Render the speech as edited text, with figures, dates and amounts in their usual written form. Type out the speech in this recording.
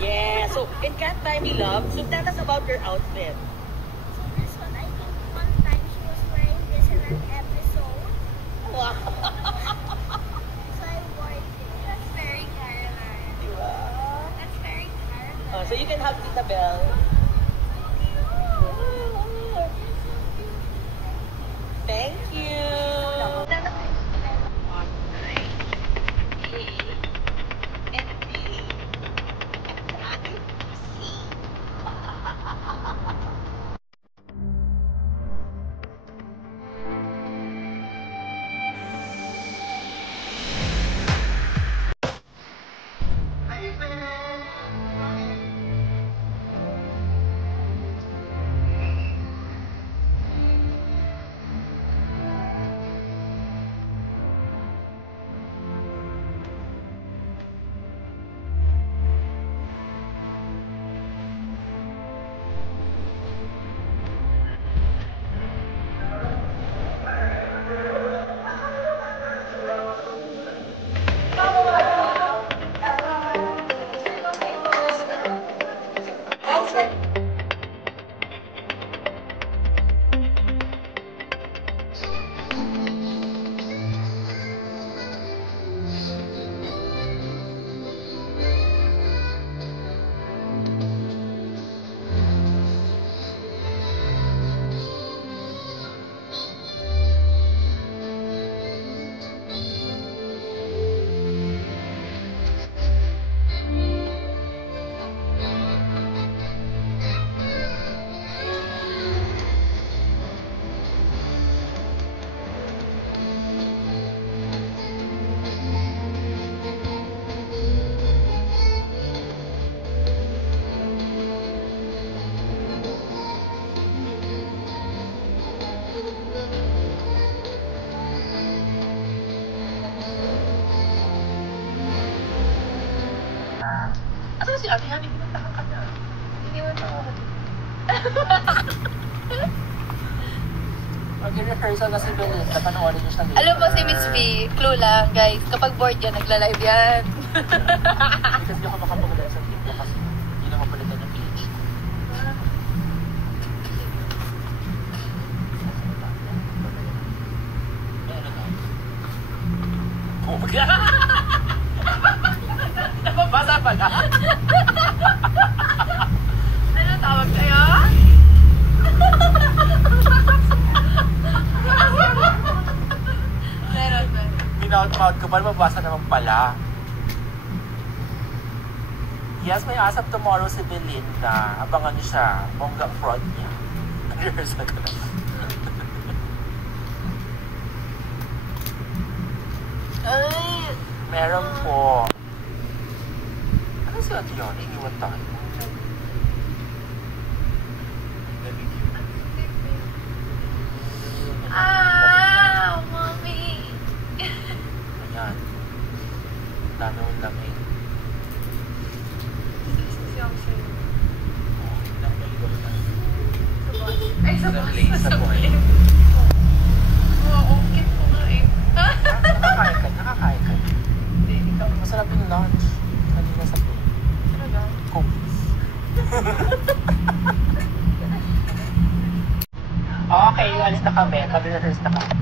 Yeah, so in Cat Time Love, so tell us about your outfit. So this one, I think one time she was wearing this in an episode. Wow. So I wore it. That's very Caroline. Diba? That's very Caroline. Oh, so you can have Tita Belle. Thank you. Asa si Ate Hani? Pinuntahan ka na. Hindi mo ako. Mag-rehearsal kasi Belen, napanoorin niyo siya dito. Alam mo si Miss V, clue lang guys, kapag bored yan, nagla-live yan. Kasi hindi ako makapagulala sa TikTok kasi hindi na mapalitan ng page. Oh my God! Napabasa pala! Ano tawag kayo? Meron ba? Minout-mout ko pa, mabasa naman pala. Yes, may asap tomorrow si Belinda. Abangan niyo siya. Bongga fraud niya. Nag-rehearsal ka naman. Ay! Meron po. Ano si Ate yun? Iniwan tayo. Ah! Mommy! Ayan. Dami mong lamig. Ay, sa boss. Sa boy. Oo, cute ko nga eh. Nakakain ka. Nakakain ka. Hindi, ikaw. Masarap yung lunch. Kanina sa plate. Ano lang? Cookies. Okay, alis na kami. Kami na-rehearse na kami.